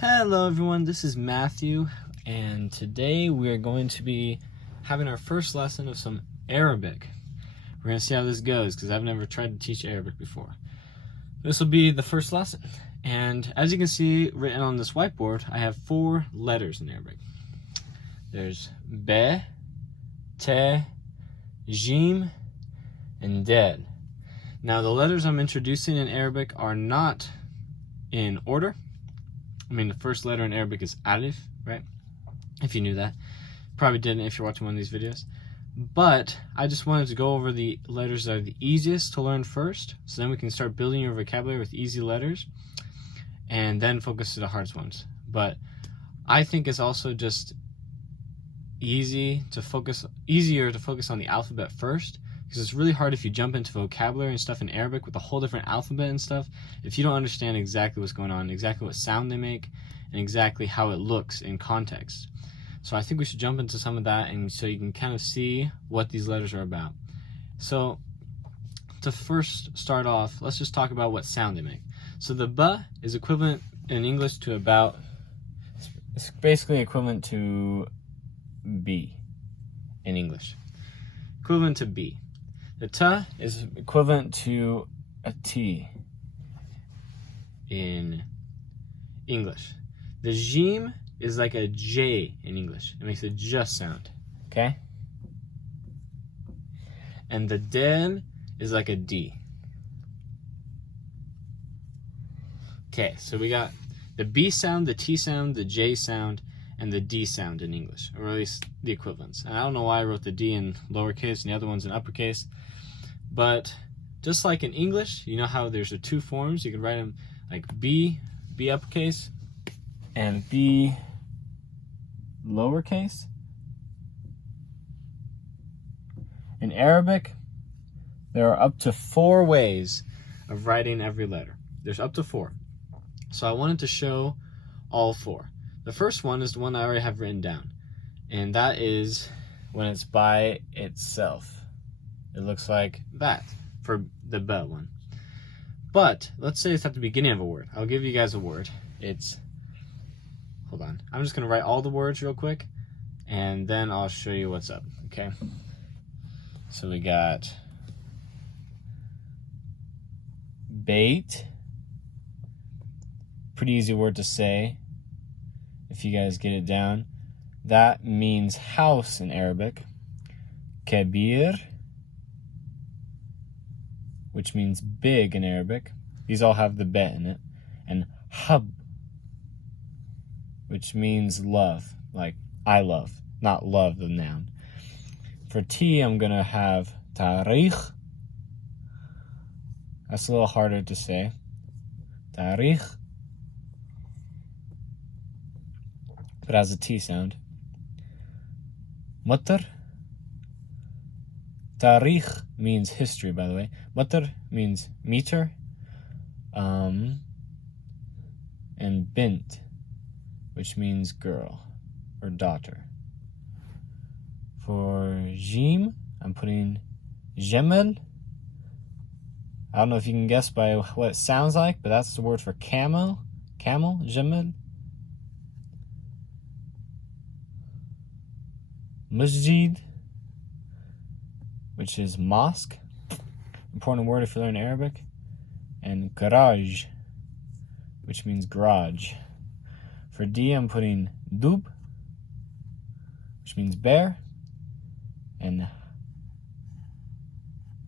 Hello everyone, this is Matthew, and today we are going to be having our first lesson of some Arabic. We're going to see how this goes because I've never tried to teach Arabic before. This will be the first lesson, and as you can see written on this whiteboard, I have 4 letters in Arabic. There's Be, Te, Jim, and Del. Now the letters I'm introducing in Arabic are not in order. I mean, the first letter in Arabic is Alif, right? If you knew that. Probably didn't if you're watching one of these videos. But I just wanted to go over the letters that are the easiest to learn first, so then we can start building your vocabulary with easy letters, and then focus to the hardest ones. But I think it's also just easier to focus on the alphabet first, because it's really hard if you jump into vocabulary and stuff in Arabic with a whole different alphabet and stuff, if you don't understand exactly what's going on, exactly what sound they make, and exactly how it looks in context. So I think we should jump into some of that, and so you can kind of see what these letters are about. So to first start off, let's just talk about what sound they make. So the B is equivalent in English to it's basically equivalent to B in English. Equivalent to B. The T is equivalent to a T in English. The Jim is like a J in English. It makes a just sound, okay? And the Del is like a D. Okay, so we got the B sound, the T sound, the J sound, and the D sound in English, or at least the equivalents. And I don't know why I wrote the D in lowercase and the other one's in uppercase, but just like in English, you know how there's the 2 forms? You can write them like B uppercase, and B lowercase. In Arabic, there are up to 4 ways of writing every letter. There's up to 4. So I wanted to show all 4. The first one is the one I already have written down, and that is when it's by itself. It looks like that for the B one. But let's say it's at the beginning of a word. I'll give you guys a word. Hold on. I'm just going to write all the words real quick, and then I'll show you what's up, okay? So we got bait. Pretty easy word to say if you guys get it down. That means house in Arabic. Kabir, which means big in Arabic. These all have the bet in it. And hub, which means love, like I love, not love the noun. For T, I'm gonna have tarikh. That's a little harder to say. Tarikh, but has a T sound. Matar. Tarikh means history, by the way. Matar means meter. And bint, which means girl or daughter. For Jim, I'm putting Jemel. I don't know if you can guess by what it sounds like, but that's the word for camel. Camel, Jemel. Masjid, which is mosque. Important word if you learn Arabic. And garage, which means garage. For D, I'm putting dub, which means bear. And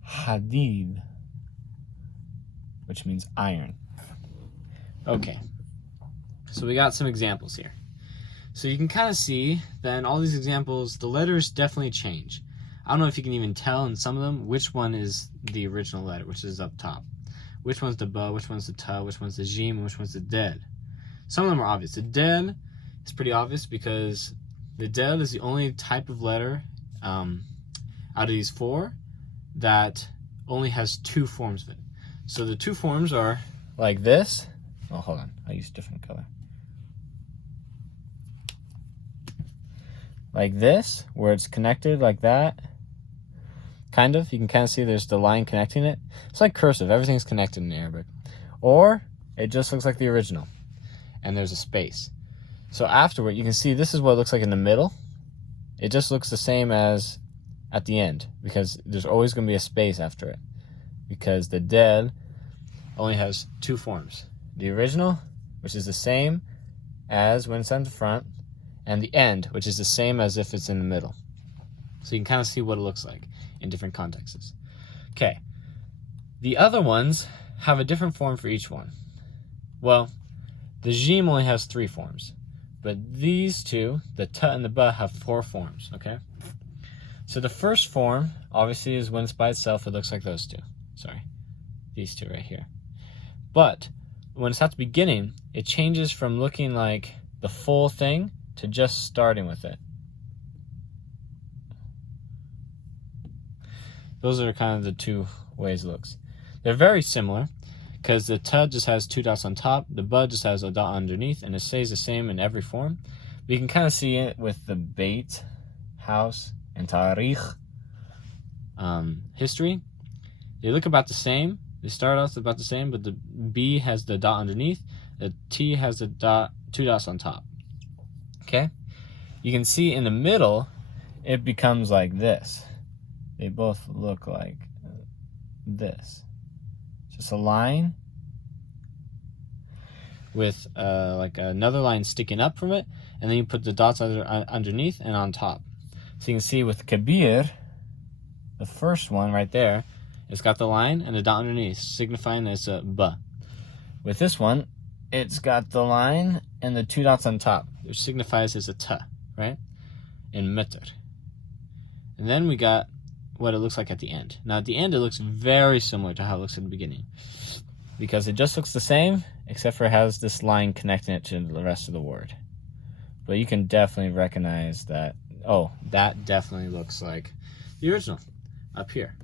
hadid, which means iron. Okay, so we got some examples here. So you can kind of see that in all these examples, the letters definitely change. I don't know if you can even tell in some of them which one is the original letter, which is up top. Which one's the B, which one's the T, which one's the Jim, and which one's the Del. Some of them are obvious. The Del is pretty obvious because the Del is the only type of letter out of these 4 that only has 2 forms of it. So the 2 forms are like this. Oh, hold on. I'll use a different color. Like this, where it's connected like that. Kind of. You can kind of see there's the line connecting it. It's like cursive. Everything's connected in Arabic. Or it just looks like the original. and there's a space. So afterward, you can see this is what it looks like in the middle. It just looks the same as at the end, because there's always going to be a space after it, because the del only has two forms. The original, which is the same as when it's on the front, and the end, which is the same as if it's in the middle. So you can kind of see what it looks like in different contexts. Okay, the other ones have a different form for each one. Well, the jim only has 3 forms, but these two, the t and the b, have 4 forms, okay? So the first form, obviously, is when it's by itself, it looks like those two. Sorry, these two right here. But when it's at the beginning, it changes from looking like the full thing to just starting with it. Those are kind of the 2 ways it looks. They're very similar, because the t just has 2 dots on top, the b just has a dot underneath, and it stays the same in every form. But you can kind of see it with the bait, house, and tarikh, history. They look about the same. They start off about the same, but the b has the dot underneath, the t has the 2 dots on top. Okay? You can see in the middle, it becomes like this. They both look like this. Just a line with like another line sticking up from it, and then you put the dots underneath and on top. So you can see with Kabir, the first one right there, it's got the line and the dot underneath, signifying that it's a b. With this one, it's got the line and the 2 dots on top, which signifies it's a t, right? In metr. And then we got what it looks like at the end. Now at the end, it looks very similar to how it looks at the beginning, because it just looks the same, except for it has this line connecting it to the rest of the word. But you can definitely recognize that, oh, that definitely looks like the original up here.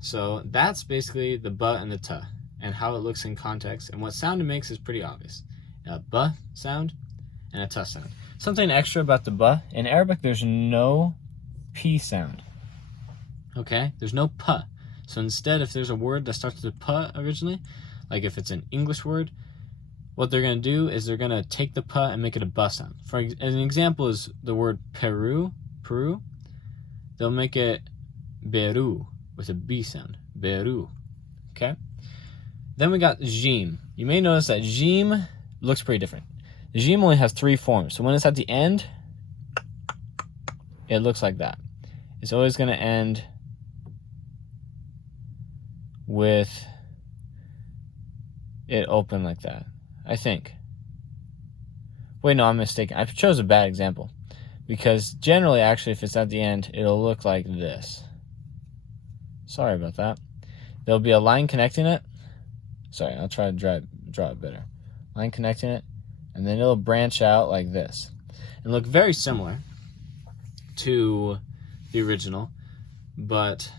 So that's basically the b and the t, and how it looks in context, and what sound it makes is pretty obvious. A b sound and a t sound. Something extra about the b, in Arabic there's no p sound. Okay, there's no p. So instead, if there's a word that starts with a p originally, like if it's an English word, what they're going to do is they're going to take the p and make it a b sound. For an example is the word Peru. They'll make it beru with a b sound, beru. Okay. Then we got jim. You may notice that jim looks pretty different. Jim only has 3 forms, so when it's at the end, it looks like that. It's always going to end with it open like that, I think. Wait, no, I'm mistaken. I chose a bad example, because generally, actually, if it's at the end, it'll look like this. Sorry about that. There'll be a line connecting it. Sorry, I'll try to draw it better. Line connecting it, and then it'll branch out like this and look very similar to the original, but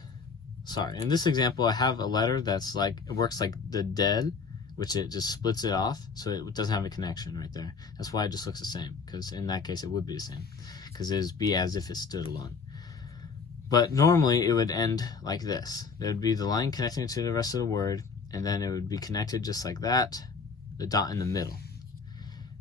sorry. In this example, I have a letter that's like, it works like the del, which it just splits it off, so it doesn't have a connection right there. That's why it just looks the same, because in that case it would be the same, because it would be as if it stood alone. But normally it would end like this. There would be the line connecting it to the rest of the word, and then it would be connected just like that, the dot in the middle.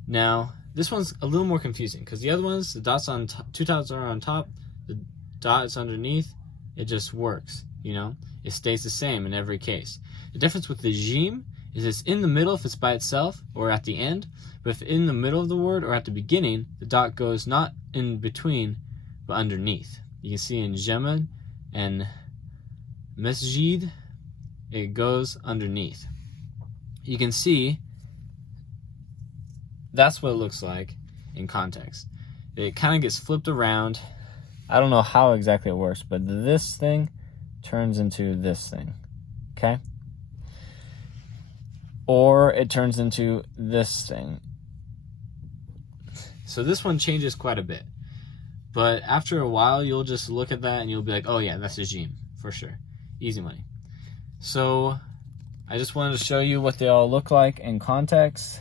Now, this one's a little more confusing, because the other ones, the dots on 2 dots are on top, the dot is underneath, it just works, you know? It stays the same in every case. The difference with the jim is it's in the middle if it's by itself or at the end, but if in the middle of the word or at the beginning, the dot goes not in between, but underneath. You can see in Jamal and Masjid, it goes underneath. You can see that's what it looks like in context. It kind of gets flipped around. I don't know how exactly it works, but this thing turns into this thing, okay? Or it turns into this thing. So this one changes quite a bit. But after a while, you'll just look at that and you'll be like, oh yeah, that's a jim, for sure. Easy money. So I just wanted to show you what they all look like in context,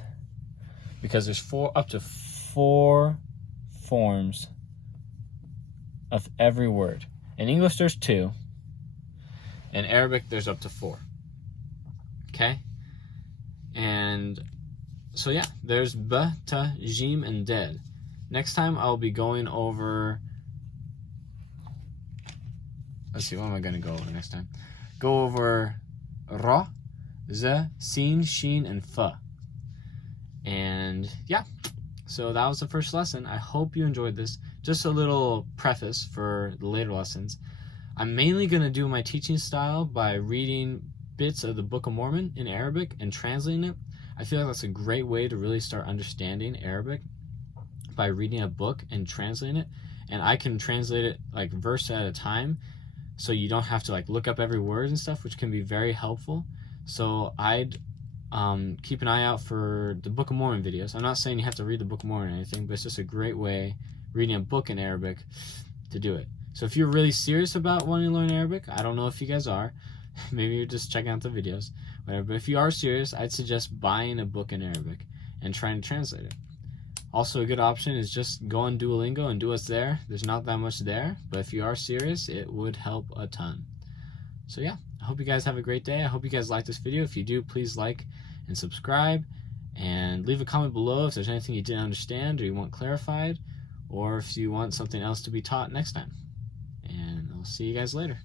because there's up to 4 forms of every word. In English, there's 2. In Arabic, there's up to 4. Okay? And So yeah, there's b, ta, jim, and ded. Next time I'll be going over, let's see, what am I going to go over next time? Go over ra, z, sin, shin, and fa. And yeah, so that was the first lesson. I hope you enjoyed this. Just a little preface for the later lessons. I'm mainly going to do my teaching style by reading bits of the Book of Mormon in Arabic and translating it. I feel like that's a great way to really start understanding Arabic, by reading a book and translating it. And I can translate it like verse at a time, so you don't have to like look up every word and stuff, which can be very helpful. So I'd keep an eye out for the Book of Mormon videos. I'm not saying you have to read the Book of Mormon or anything, but it's just a great way, reading a book in Arabic, to do it. So if you're really serious about wanting to learn Arabic, I don't know if you guys are, maybe you're just checking out the videos, whatever, but if you are serious, I'd suggest buying a book in Arabic and trying to translate it. Also, a good option is just go on Duolingo and do what's there. There's not that much there, but if you are serious, it would help a ton. So yeah, I hope you guys have a great day. I hope you guys like this video. If you do, please like and subscribe, and leave a comment below if there's anything you didn't understand or you want clarified, or if you want something else to be taught next time. And I'll see you guys later.